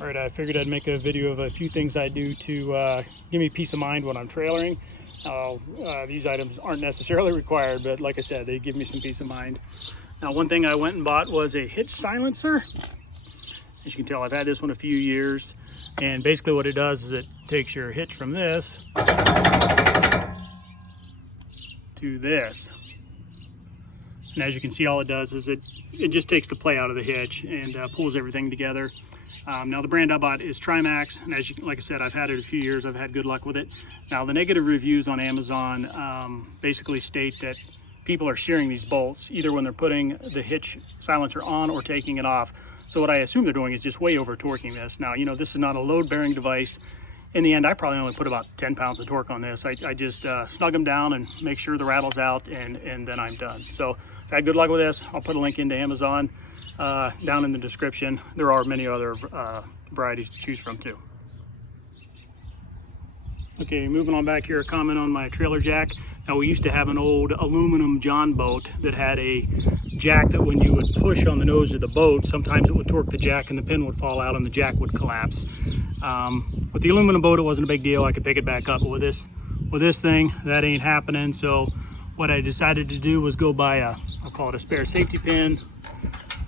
All right, I figured I'd make a video of a few things I do to give me peace of mind when I'm trailering. These items aren't necessarily required, but like I said, they give me some peace of mind. Now, one thing I went and bought was a hitch silencer. As you can tell, I've had this one a few years, and basically what it does is it takes your hitch from this to this. And as you can see, all it does is it just takes the play out of the hitch and pulls everything together. Now the brand I bought is Trimax, and like I said, I've had it a few years. I've had good luck with it. Now the negative reviews on Amazon basically state that people are shearing these bolts either when they're putting the hitch silencer on or taking it off. So what I assume they're doing is just way over torquing this. Now, you know, this is not a load bearing device. In the end, I probably only put about 10 pounds of torque on this. I just snug them down and make sure the rattle's out, and then I'm done. So I've had good luck with this. I'll put a link into Amazon down in the description. There are many other varieties to choose from too. Okay, moving on back here, a comment on my trailer jack. Now, we used to have an old aluminum John boat that had a jack that when you would push on the nose of the boat, sometimes it would torque the jack and the pin would fall out and the jack would collapse. With the aluminum boat, it wasn't a big deal. I could pick it back up, but with this thing, that ain't happening. So what I decided to do was go buy I'll call it a spare safety pin,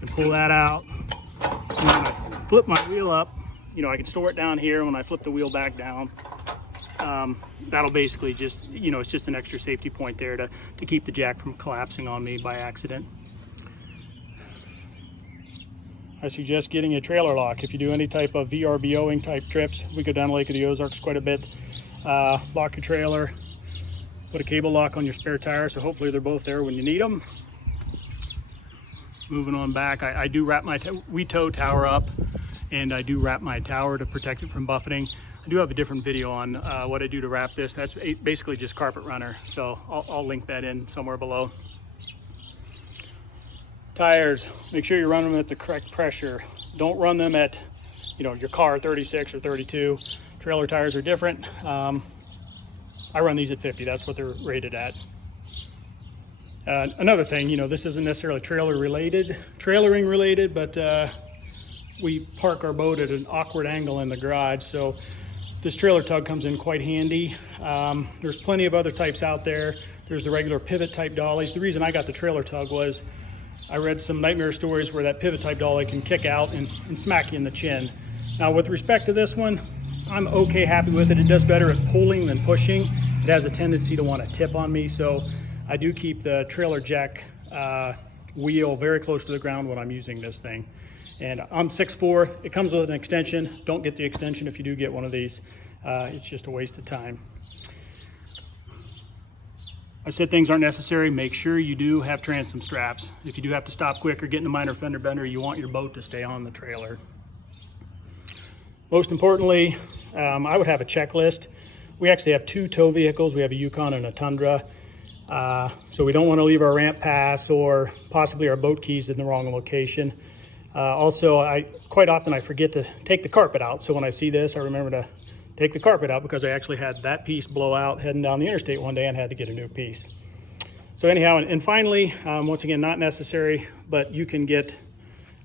and pull that out. And when I flip my wheel up, you know, I can store it down here. When I flip the wheel back down, that'll basically just, you know, it's just an extra safety point there to keep the jack from collapsing on me by accident. I suggest getting a trailer lock. If you do any type of VRBOing type trips, we go down to Lake of the Ozarks quite a bit. Lock your trailer, put a cable lock on your spare tire, so hopefully they're both there when you need them. Moving on back, I do wrap we tow tower up, and I do wrap my tower to protect it from buffeting. I do have a different video on what I do to wrap this. That's basically just carpet runner, so I'll link that in somewhere below. Tires, make sure you run them at the correct pressure. Don't run them at, you know, your car 36 or 32. Trailer tires are different. I run these at 50. That's what they're rated at. Another thing, you know, this isn't necessarily trailering related, but we park our boat at an awkward angle in the garage, so this trailer tug comes in quite handy. There's plenty of other types out there. There's the regular pivot type dollies. The reason I got the trailer tug was I read some nightmare stories where that pivot type dolly can kick out and smack you in the chin. Now, with respect to this one, I'm okay, happy with it. It does better at pulling than pushing. It has a tendency to want to tip on me, so I do keep the trailer jack wheel very close to the ground when I'm using this thing. And I'm 6'4". It comes with an extension. Don't get the extension if you do get one of these. It's just a waste of time. I said things aren't necessary. Make sure you do have transom straps. If you do have to stop quick or get in a minor fender bender, you want your boat to stay on the trailer. Most importantly, I would have a checklist. We actually have two tow vehicles. We have a Yukon and a Tundra. So we don't want to leave our ramp pass or possibly our boat keys in the wrong location. Also, quite often I forget to take the carpet out. So when I see this, I remember to take the carpet out because I actually had that piece blow out heading down the interstate one day and had to get a new piece. So anyhow, and finally, once again, not necessary, but you can get,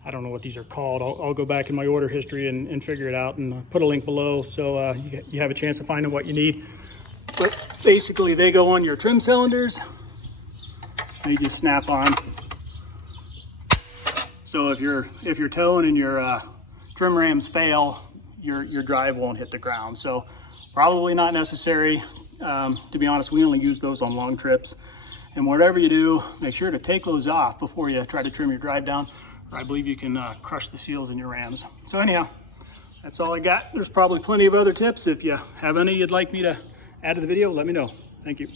I don't know what these are called. I'll go back in my order history and figure it out and put a link below so you have a chance of finding what you need. But basically they go on your trim cylinders. They just snap on. So if you're towing and your trim rams fail, your drive won't hit the ground. So probably not necessary. To be honest, we only use those on long trips. And whatever you do, make sure to take those off before you try to trim your drive down, or I believe you can crush the seals in your rams. So anyhow, that's all I got. There's probably plenty of other tips. If you have any you'd like me to add to the video, let me know. Thank you.